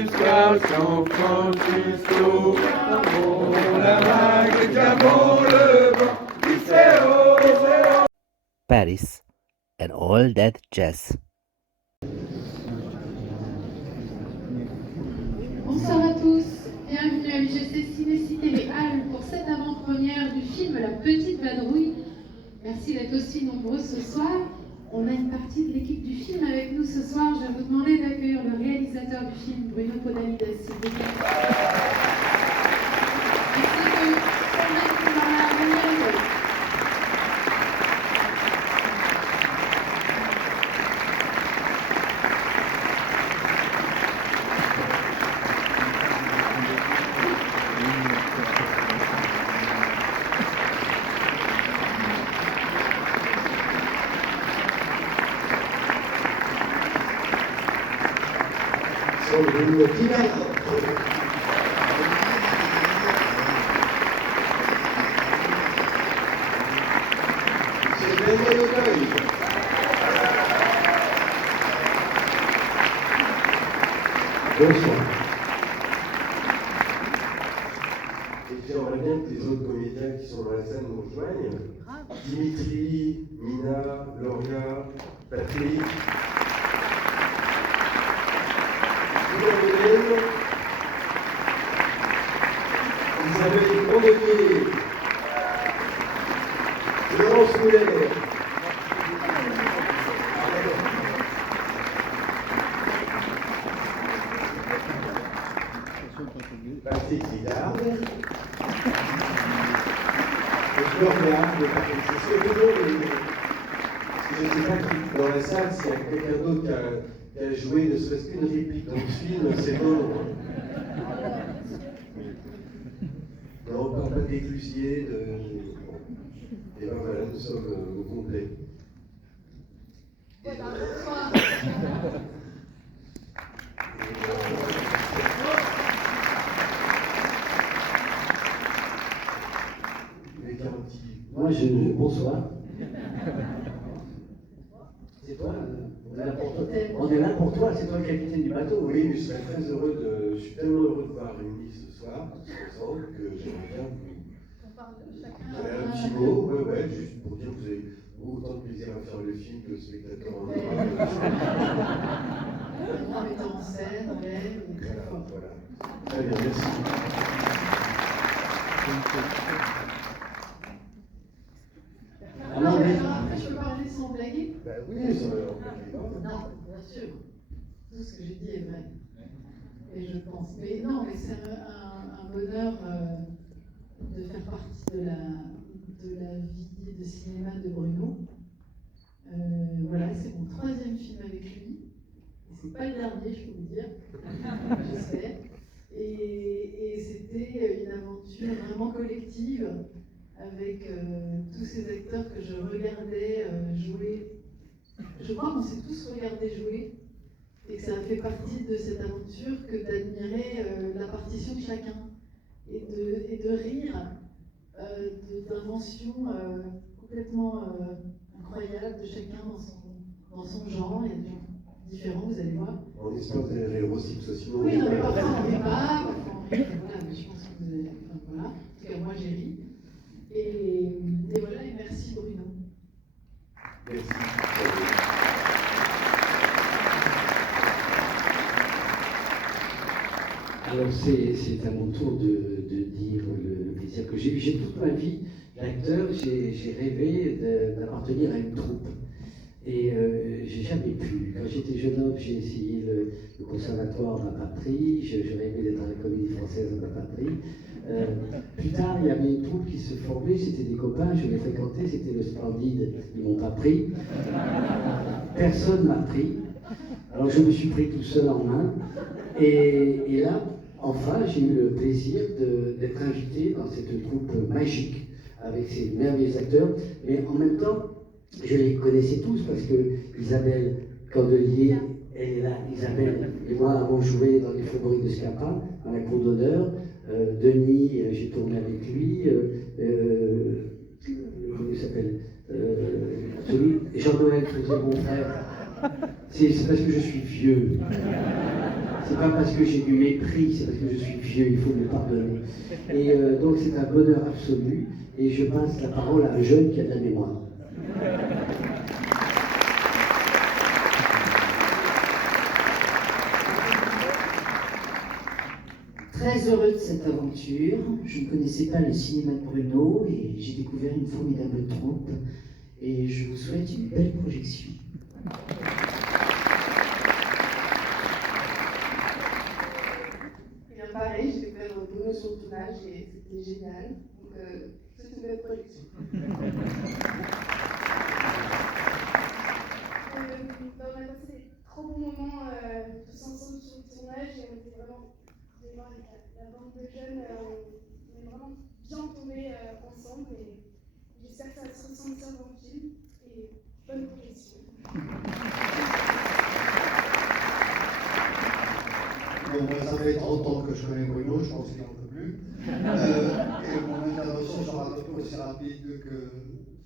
jusqu'à San Francisco. Bon la vague, bon le vent, Iseo. Paris and all that jazz. Bonsoir à tous, bienvenue à l'UGC Ciné-Cité Les Halles pour cette avant-première du film La Petite Vadrouille. Merci d'être aussi nombreux ce soir. On a une partie de l'équipe du film avec nous ce soir. Je vais vous demander d'accueillir le réalisateur du film, Bruno Podalides, s'il vous plaît. Ainsi que Sandrine Kumara, venez. Sandrine Kumara. C'est Daniel Auteuil. Bonsoir. Et j'aimerais bien que les autres comédiens qui sont dans la salle nous rejoignent. Dimitri, Mina, Loria, Patrick. Isabelle Condelier, Laurence Moulet, Patrick Lidard, et Florian de Paris. C'est tout le monde. Je ne sais pas qui dans la salle, s'il y a quelqu'un d'autre qui a joué ne serait-ce qu'une réplique dans le film, c'est bon. Non, on ne parle pas d'éclusier, et ben voilà, nous sommes au complet. Moi, bonsoir. C'est toi, on est là pour toi, c'est toi le capitaine du bateau. Oui, mais je serais très heureux je suis tellement heureux de voir réunis ce soir, ensemble, que j'aimerais bien un petit mot, ouais, juste pour dire que vous avez autant de plaisir à faire le film que le spectateur en aura. En mettant en scène, Voilà. Très bien, merci. Je peux parler sans blaguer? Oui, ça va. Non, bien sûr. Tout ce que j'ai dit est vrai. Et je pense. Mais non, mais c'est un bonheur de faire partie de la vie de cinéma de Bruno. Voilà, c'est mon 3e film avec lui. Et c'est pas le dernier, je peux vous dire. J'espère. Et c'était une aventure vraiment collective avec tous ces acteurs que je regardais jouer. Je crois qu'on s'est tous regardés jouer et que ça a fait partie de cette aventure que d'admirer la partition de chacun et de rire d'inventions complètement incroyables de chacun dans son genre. Il y a des gens différents, vous allez voir. On espère que vous allez rire aussi, parce que sinon... Oui, non, mais parfois on ne rit pas, parfois on rit, voilà, mais je pense que vous allez... Enfin voilà, en tout cas moi j'ai ri. Et voilà, et merci Bruno. Merci. Alors c'est à mon tour de dire le plaisir que j'ai eu. J'ai toute ma vie d'acteur, j'ai rêvé d'appartenir à une troupe. Et j'ai jamais pu. Quand j'étais jeune homme, j'ai essayé le conservatoire à ma patrie, je rêvais d'être à la Comédie Française à ma patrie. Plus tard, il y avait une troupe qui se formait, c'était des copains, je les fréquentais, c'était le Splendide, ils m'ont pas pris. Personne m'a pris. Alors je me suis pris tout seul en main. Et là, enfin, j'ai eu le plaisir d'être invité dans cette troupe magique, avec ces merveilleux acteurs, mais en même temps, je les connaissais tous parce que Isabelle Candelier, elle est là, Isabelle et moi avons joué dans les favoris de Scapin, dans la cour d'honneur. Denis, j'ai tourné avec lui. Comment il s'appelle Jean-Noël faisait mon frère. C'est parce que je suis vieux. C'est pas parce que j'ai du mépris, c'est parce que je suis vieux, il faut me pardonner. Et donc c'est un bonheur absolu. Et je passe la parole à un jeune qui a de la mémoire. Très heureux de cette aventure. Je ne connaissais pas le cinéma de Bruno et j'ai découvert une formidable troupe. Et je vous souhaite une belle projection. Bien pareil, j'ai découvert Bruno sur le tournage et c'était génial. Donc c'est une belle projection. On a passé des trop bons moments tous ensemble sur le tournage et on était vraiment avec la bande de jeunes, on est vraiment bien tombés ensemble et j'espère que ça va se ressentir dans le film et bonne projection. Bon, ben, ça fait 30 ans que je connais Bruno, je pense qu'il n'en peut plus. Et mon intervention sera à peu près aussi rapide que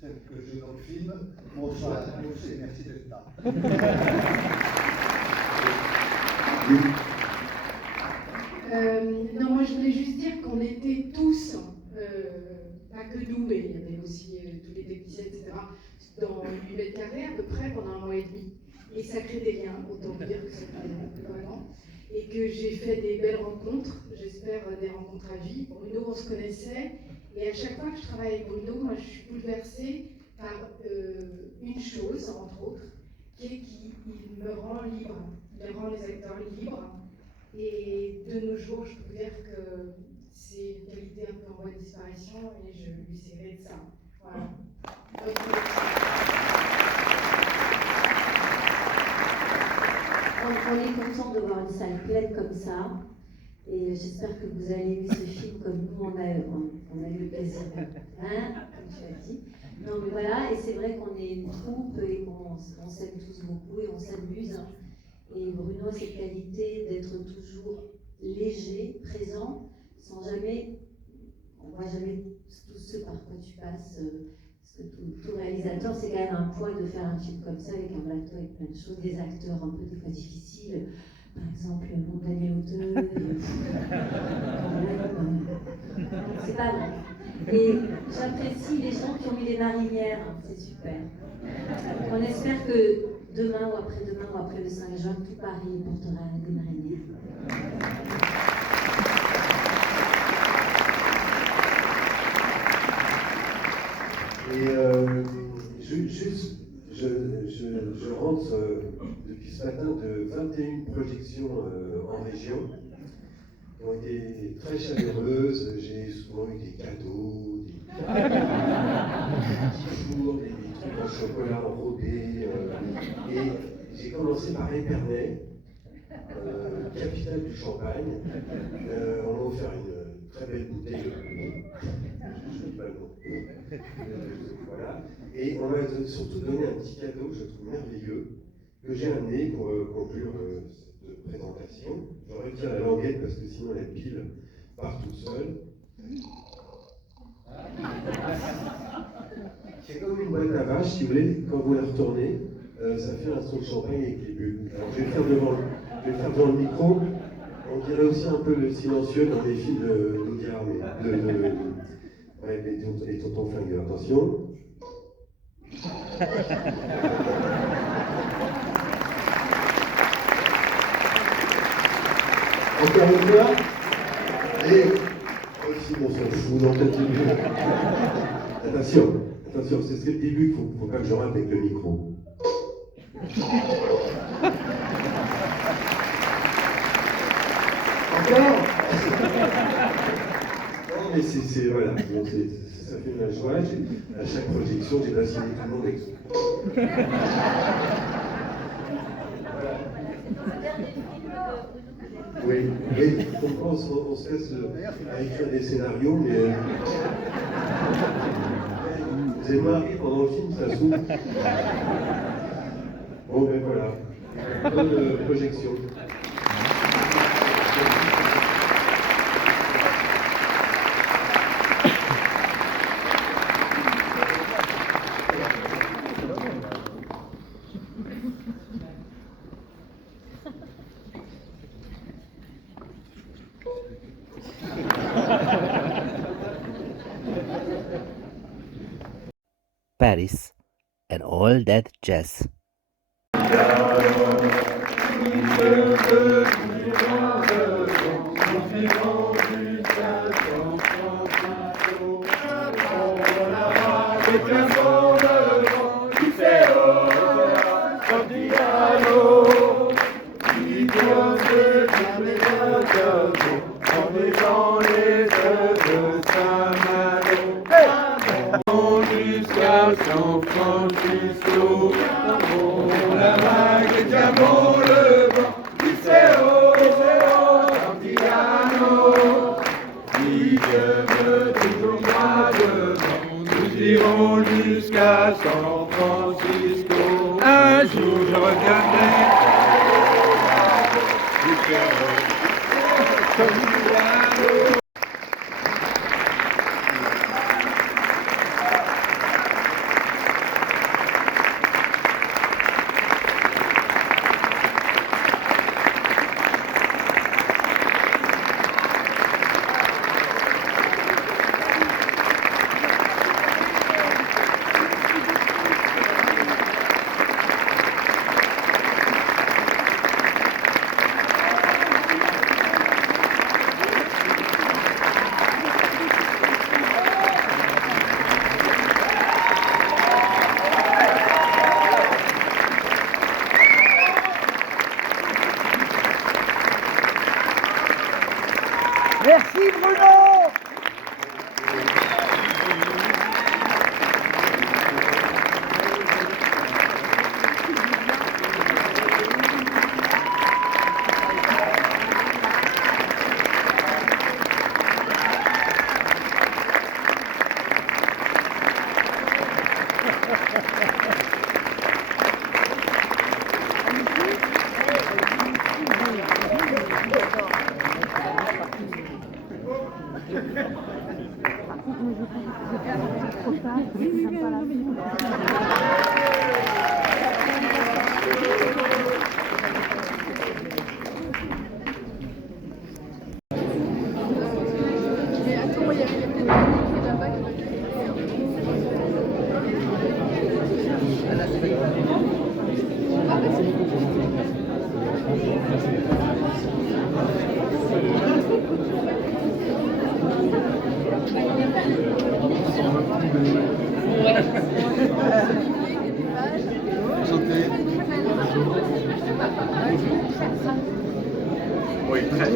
celle que j'ai dans le film. Bonsoir à tous et merci d'être là. Non, moi je voulais juste dire qu'on était tous, pas que nous, mais il y avait aussi tous les techniciens, etc., dans 8 mètres carrés à peu près pendant 1 mois et demi. Et ça crée des liens, autant dire que ça crée vraiment. Et que j'ai fait des belles rencontres, j'espère des rencontres à vie. Bruno, on se connaissait, et à chaque fois que je travaille avec Bruno, moi je suis bouleversée par une chose, entre autres, qui est qu'il me rend libre, il rend les acteurs libres. Et de nos jours, je peux dire que c'est une qualité un peu en voie de disparition et je lui serai de ça. Voilà. On est content de voir une salle pleine comme ça. Et j'espère que vous allez aimer ce film comme nous, on a eu le plaisir. Hein, comme tu as dit. Non, mais voilà, et c'est vrai qu'on est une troupe et qu'on s'aime tous beaucoup et on s'amuse. Et Bruno a cette qualité d'être toujours léger, présent, sans jamais, on ne voit jamais tout ce par quoi tu passes, parce que tout réalisateur, c'est quand même un poids de faire un film comme ça, avec un plateau, avec plein de choses, des acteurs un peu des fois difficiles, par exemple, Daniel Auteuil, c'est pas vrai. Et j'apprécie les gens qui ont mis les marinières, c'est super. On espère que demain ou après le 5 juin, tout Paris portera des marinières. Et je rentre depuis ce matin de 21 projections en région qui ont été très chaleureuses. J'ai souvent eu des cadeaux, des petits fours, des trucs en chocolat enrobés. Et j'ai commencé par Épernay, capitale du Champagne. On m'a offert une très belle bouteille je ne dis pas le nom. Voilà. Et on m'a surtout donné un petit cadeau que je trouve merveilleux, que j'ai amené pour conclure cette présentation. Je retire la languette parce que sinon la pile part toute seule. C'est comme une boîte à vache, si vous voulez, quand vous la retournez, ça fait un son de champagne avec les bulles. Alors je vais le faire devant le micro. On dirait aussi un peu le silencieux dans les films d'Audiard, les tontons flingueurs. Attention. Encore une fois. Et aussi, on s'en fout dans ta télé. Attention, c'est le début, il ne faut pas que je rate avec le micro. Encore. Non, mais c'est voilà, ça fait de la joie. À chaque projection, j'ai vacciné tout le monde avec ça. Oui, pourquoi on se laisse à écrire des scénarios, mais vous avez marqué pendant le film, ça s'ouvre. Bon, ben voilà, bonne projection. Paris, and all that jazz. Jusqu'à San Francisco, la vague est déjà bon, le vent, Liceo, Santillano, si je me trouve droit devant, nous irons jusqu'à San Francisco. Un jour je reviendrai, Liceo, Santillano. Merci Bruno! Oui, très.